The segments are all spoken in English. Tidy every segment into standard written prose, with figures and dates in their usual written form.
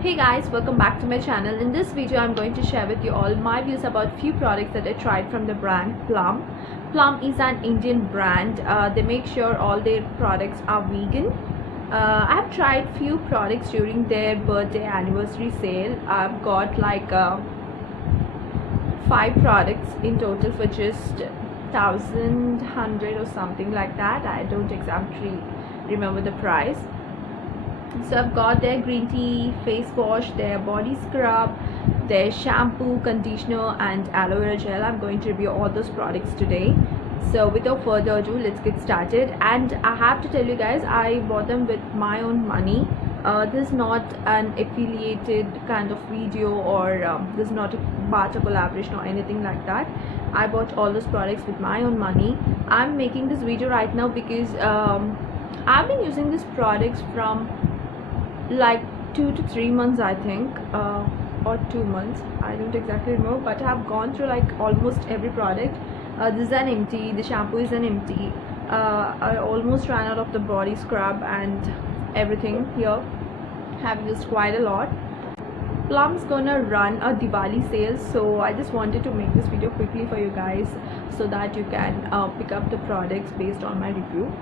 Hey guys, welcome back to my channel. In this video I'm going to share with you all my views about few products that I tried from the brand Plum. Plum is an Indian brand. They make sure all their products are vegan. I've tried few products during their birthday anniversary sale. I've got like 5 products in total for just 1100 or something like that. I don't exactly remember the price. So I've got their green tea face wash, their body scrub, their shampoo, conditioner and aloe vera gel. I'm going to review all those products today. So without further ado, let's get started. And I have to tell you guys, I bought them with my own money. This is not an affiliated kind of video, or this is not a barter collaboration or anything like that. I bought all those products with my own money. I'm making this video right now because I've been using these products from like 2 to 3 months, I think, or 2 months, I don't exactly remember, but I have gone through like almost every product. This is an empty, the shampoo is an empty. I almost ran out of the body scrub and everything here. Have used quite a lot. Plum's gonna run a Diwali sale, so I just wanted to make this video quickly for you guys so that you can pick up the products based on my review.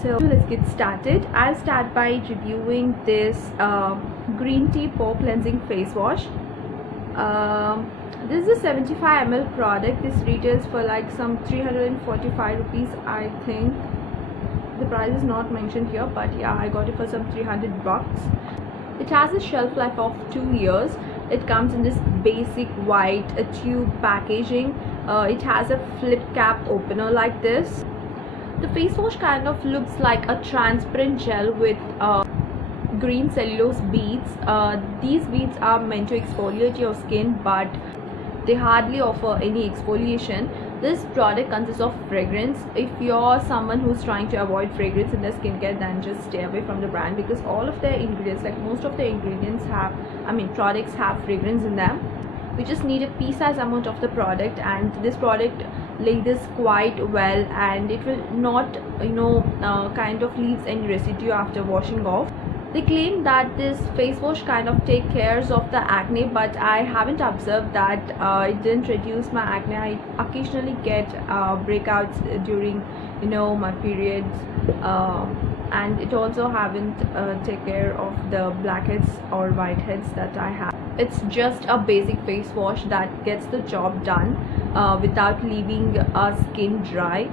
So let's get started. I'll start by reviewing this green tea pore cleansing face wash. This is a 75 ml product. This retails for like some 345 rupees, I think. The price is not mentioned here, but yeah, I got it for some 300 bucks. It has a shelf life of 2 years. It comes in this basic white tube packaging. It has a flip cap opener like this. The face wash kind of looks like a transparent gel with green cellulose beads. These beads are meant to exfoliate your skin, but they hardly offer any exfoliation. This product consists of fragrance. If you're someone who's trying to avoid fragrance in their skincare, then just stay away from the brand, because all of their ingredients, like most of the ingredients products have fragrance in them. We just need a pea-sized amount of the product, and this product lathers quite well, and it will not kind of leaves any residue after washing off. They claim that this face wash kind of take cares of the acne, but I haven't observed that. It didn't reduce my acne. I occasionally get breakouts during my periods, and it also haven't take care of the blackheads or whiteheads that I have. It's just a basic face wash that gets the job done without leaving skin dry.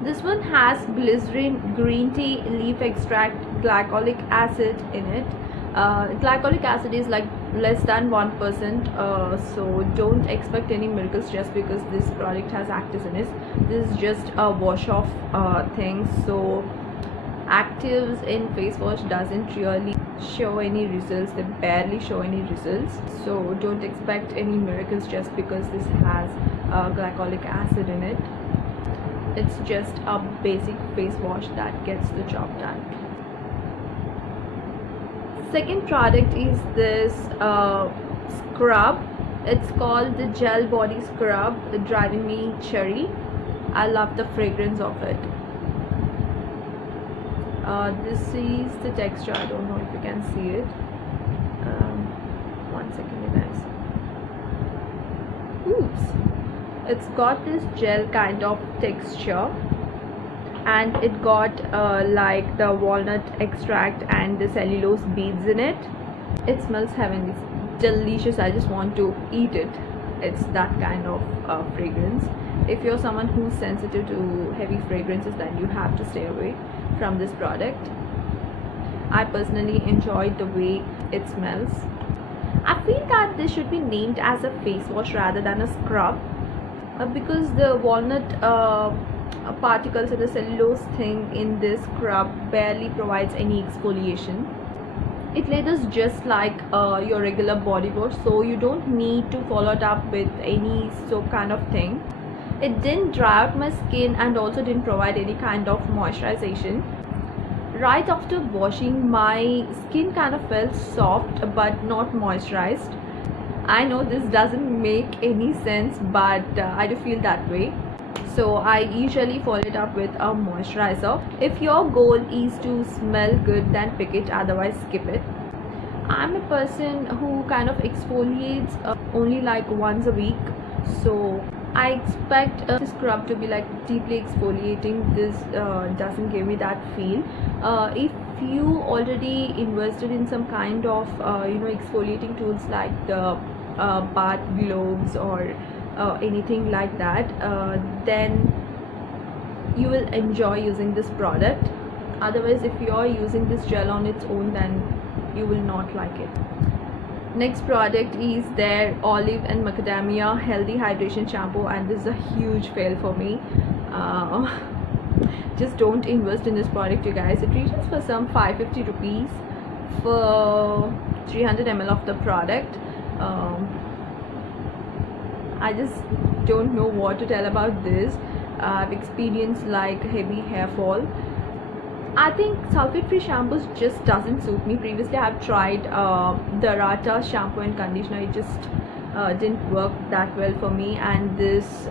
This one has glycerin, green tea leaf extract, glycolic acid in it. Glycolic acid is like less than 1%, so don't expect any miracles just because this product has actives in it. This is just a wash off thing, so actives in face wash doesn't really show any results. They barely show any results, so don't expect any miracles just because this has glycolic acid in it. It's just a basic face wash that gets the job done. Second product is this scrub. It's called the Gel Body Scrub, the Driving Me Cherry. I love the fragrance of it. This is the texture. I don't know if you can see it. One second, you guys. Oops. It's got this gel kind of texture, and it got like the walnut extract and the cellulose beads in it. It smells heavenly, delicious. I just want to eat it. It's that kind of fragrance. If you're someone who's sensitive to heavy fragrances, then you have to stay away from this product. I personally enjoyed the way it smells. I feel that this should be named as a face wash rather than a scrub, because the walnut particles or the cellulose thing in this scrub barely provides any exfoliation. It lathers just like your regular body wash, so you don't need to follow it up with any soap kind of thing. It didn't dry out my skin and also didn't provide any kind of moisturization. Right after washing, my skin kind of felt soft but not moisturized. I know this doesn't make any sense, but I do feel that way. So I usually follow it up with a moisturizer. If your goal is to smell good, then pick it, otherwise skip it. I'm a person who kind of exfoliates only like once a week, so I expect the scrub to be like deeply exfoliating. This doesn't give me that feel. If you already invested in some kind of exfoliating tools like the bath globes or anything like that, then you will enjoy using this product. Otherwise, if you are using this gel on its own, then you will not like it. Next product is their olive and macadamia healthy hydration shampoo, and this is a huge fail for me. Just don't invest in this product, you guys. It retails for some 550 rupees for 300 ml of the product. I just don't know what to tell about this. I've experienced like heavy hair fall. I think sulfate free shampoos just doesn't suit me. Previously I have tried the Rata shampoo and conditioner. It just didn't work that well for me, and this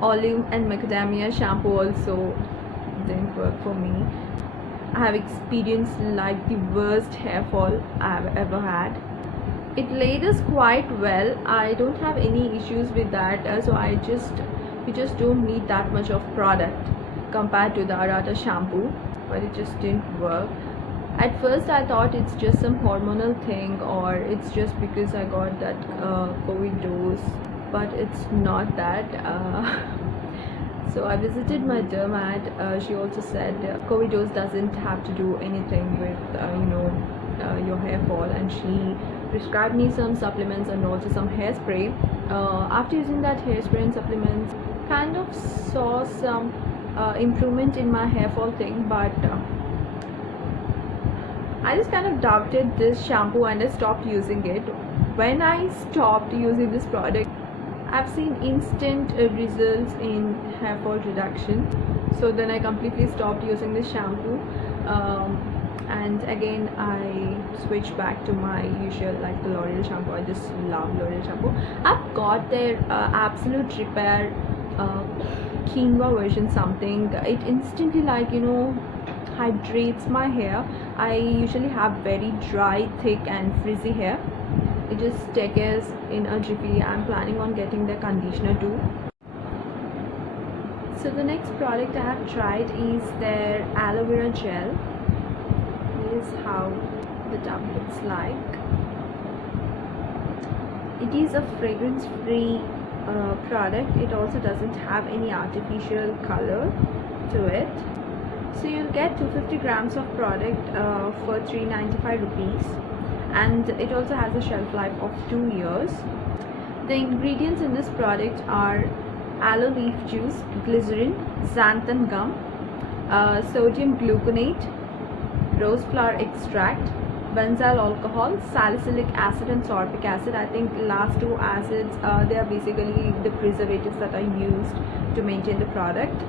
olive and macadamia shampoo also didn't work for me. I have experienced like the worst hair fall I've ever had. It lathers quite well. I don't have any issues with that, so you just don't need that much of product compared to the Arata shampoo, but it just didn't work. At first I thought it's just some hormonal thing, or it's just because I got that COVID dose, but it's not that. So I visited my dermat. She also said COVID dose doesn't have to do anything with your hair fall, and she prescribed me some supplements and also some hairspray. After using that hairspray and supplements, kind of saw some improvement in my hair fall thing, but I just kind of doubted this shampoo and I stopped using it. When I stopped using this product, I've seen instant results in hair fall reduction, so then I completely stopped using this shampoo, and again I switched back to my usual, like the L'Oreal shampoo. I just love L'Oreal shampoo. I've got their Absolute Repair quinoa version something. It instantly hydrates my hair. I usually have very dry, thick and frizzy hair. It just takes in a jiffy. I'm planning on getting the conditioner too. So the next product I have tried is their aloe vera gel. This is how the tub looks like. It is a fragrance free product. It also doesn't have any artificial color to it. So you'll get 250 grams of product for 395 rupees, and it also has a shelf life of 2 years. The ingredients in this product are aloe leaf juice, glycerin, xanthan gum, sodium gluconate, rose flower extract, benzyl alcohol, salicylic acid and sorbic acid. I think last two acids, they are basically the preservatives that are used to maintain the product.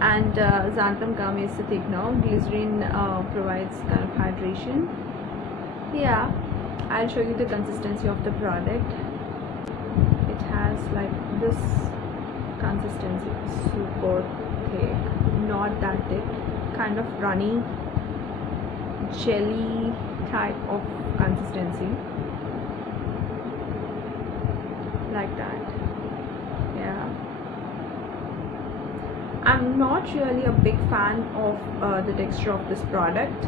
And xanthan gum is the thickener. Glycerin provides kind of hydration. Yeah, I'll show you the consistency of the product. It has like this consistency, super thick, not that thick, kind of runny jelly type of consistency, like that. Yeah, I'm not really a big fan of the texture of this product.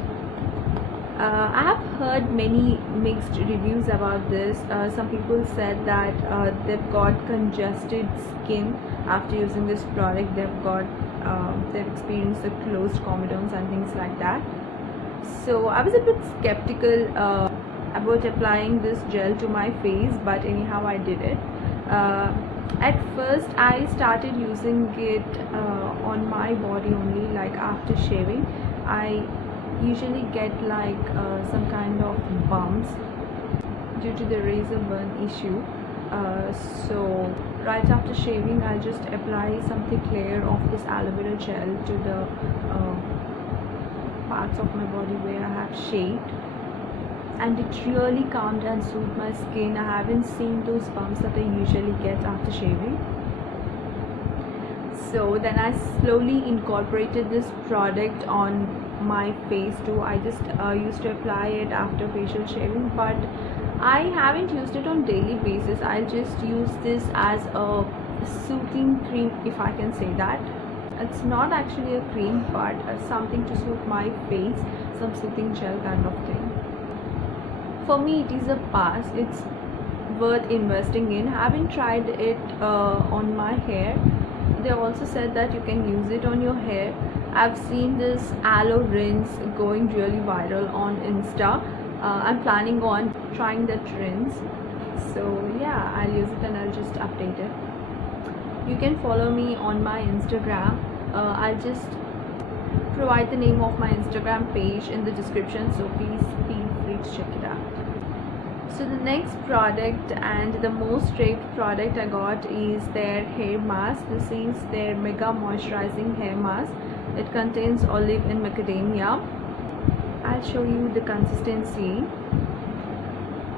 I have heard many mixed reviews about this. Some people said that they've got congested skin after using this product. They've experienced the closed comedones and things like that. So I was a bit skeptical about applying this gel to my face, but anyhow I did it. At first I started using it on my body only, like after shaving. I usually get like some kind of bumps due to the razor burn issue. So right after shaving, I'll just apply some thick layer of this aloe vera gel to the parts of my body where I have shaved, and it really calmed and soothed my skin. I haven't seen those bumps that I usually get after shaving. So then I slowly incorporated this product on my face too. I just used to apply it after facial shaving, but I haven't used it on daily basis. I'll just use this as a soothing cream, if I can say that. It's not actually a cream, but something to soothe my face, some soothing gel kind of thing. For me it is a pass. It's worth investing in. Haven't tried it on my hair. They also said that you can use it on your hair. I've seen this aloe rinse going really viral on Insta. I'm planning on trying that rinse. So yeah, I'll use it and I'll just update it. You can follow me on my Instagram. I'll just provide the name of my Instagram page in the description, so please feel free to check it out. So the next product and the most raved product I got is their hair mask. This is their mega moisturizing hair mask. It contains olive and macadamia. I'll show you the consistency.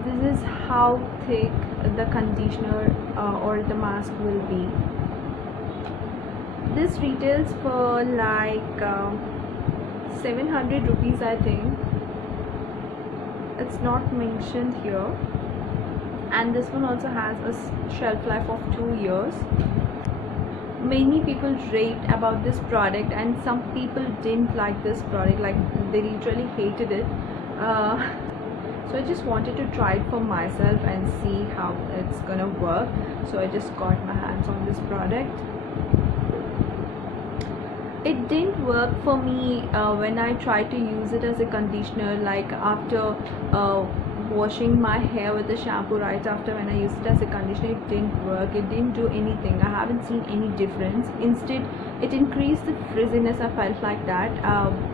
This is how thick the conditioner or the mask will be. This retails for like 700 rupees, I think. It's not mentioned here, and this one also has a shelf life of 2 years. Many people raved about this product, and some people didn't like this product, like they literally hated it. So I just wanted to try it for myself and see how it's gonna work. So I just got my hands on this product. It didn't work for me when I tried to use it as a conditioner, like after washing my hair with the shampoo. Right after, when I used it as a conditioner, it didn't work. It didn't do anything. I haven't seen any difference. Instead, it increased the frizziness. I felt like that.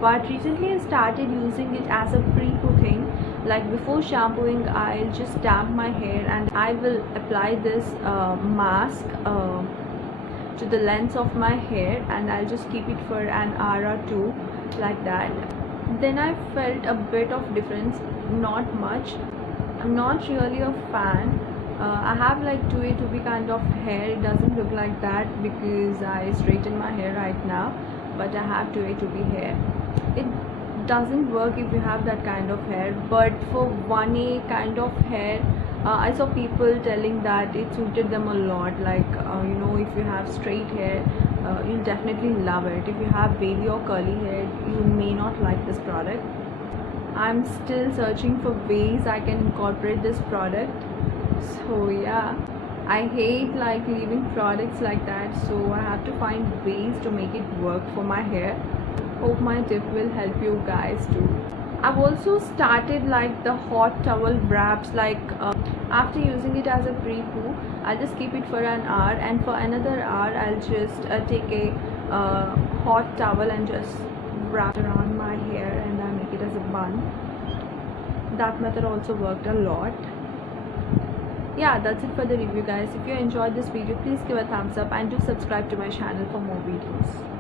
But recently I started using it as a pre-poo thing. Like before shampooing, I'll just damp my hair and I will apply this mask to the length of my hair, and I'll just keep it for an hour or two, like that. Then I felt a bit of difference, not much. I'm not really a fan. I have like 2A to B kind of hair. It doesn't look like that because I straighten my hair right now, but I have 2A to B hair. It doesn't work if you have that kind of hair, but for 1A kind of hair, I saw people telling that it suited them a lot. Like you know, if you have straight hair, you'll definitely love it. If you have wavy or curly hair, you may not like this product. I'm still searching for ways I can incorporate this product. So yeah, I hate like leaving products like that, so I have to find ways to make it work for my hair. Hope my tip will help you guys too. I've also started like the hot towel wraps. Like after using it as a pre-poo, I'll just keep it for an hour, and for another hour I'll just take a hot towel and just wrap it around my hair, and I make it as a bun. That method also worked a lot. Yeah, that's it for the review, guys. If you enjoyed this video, please give a thumbs up and do subscribe to my channel for more videos.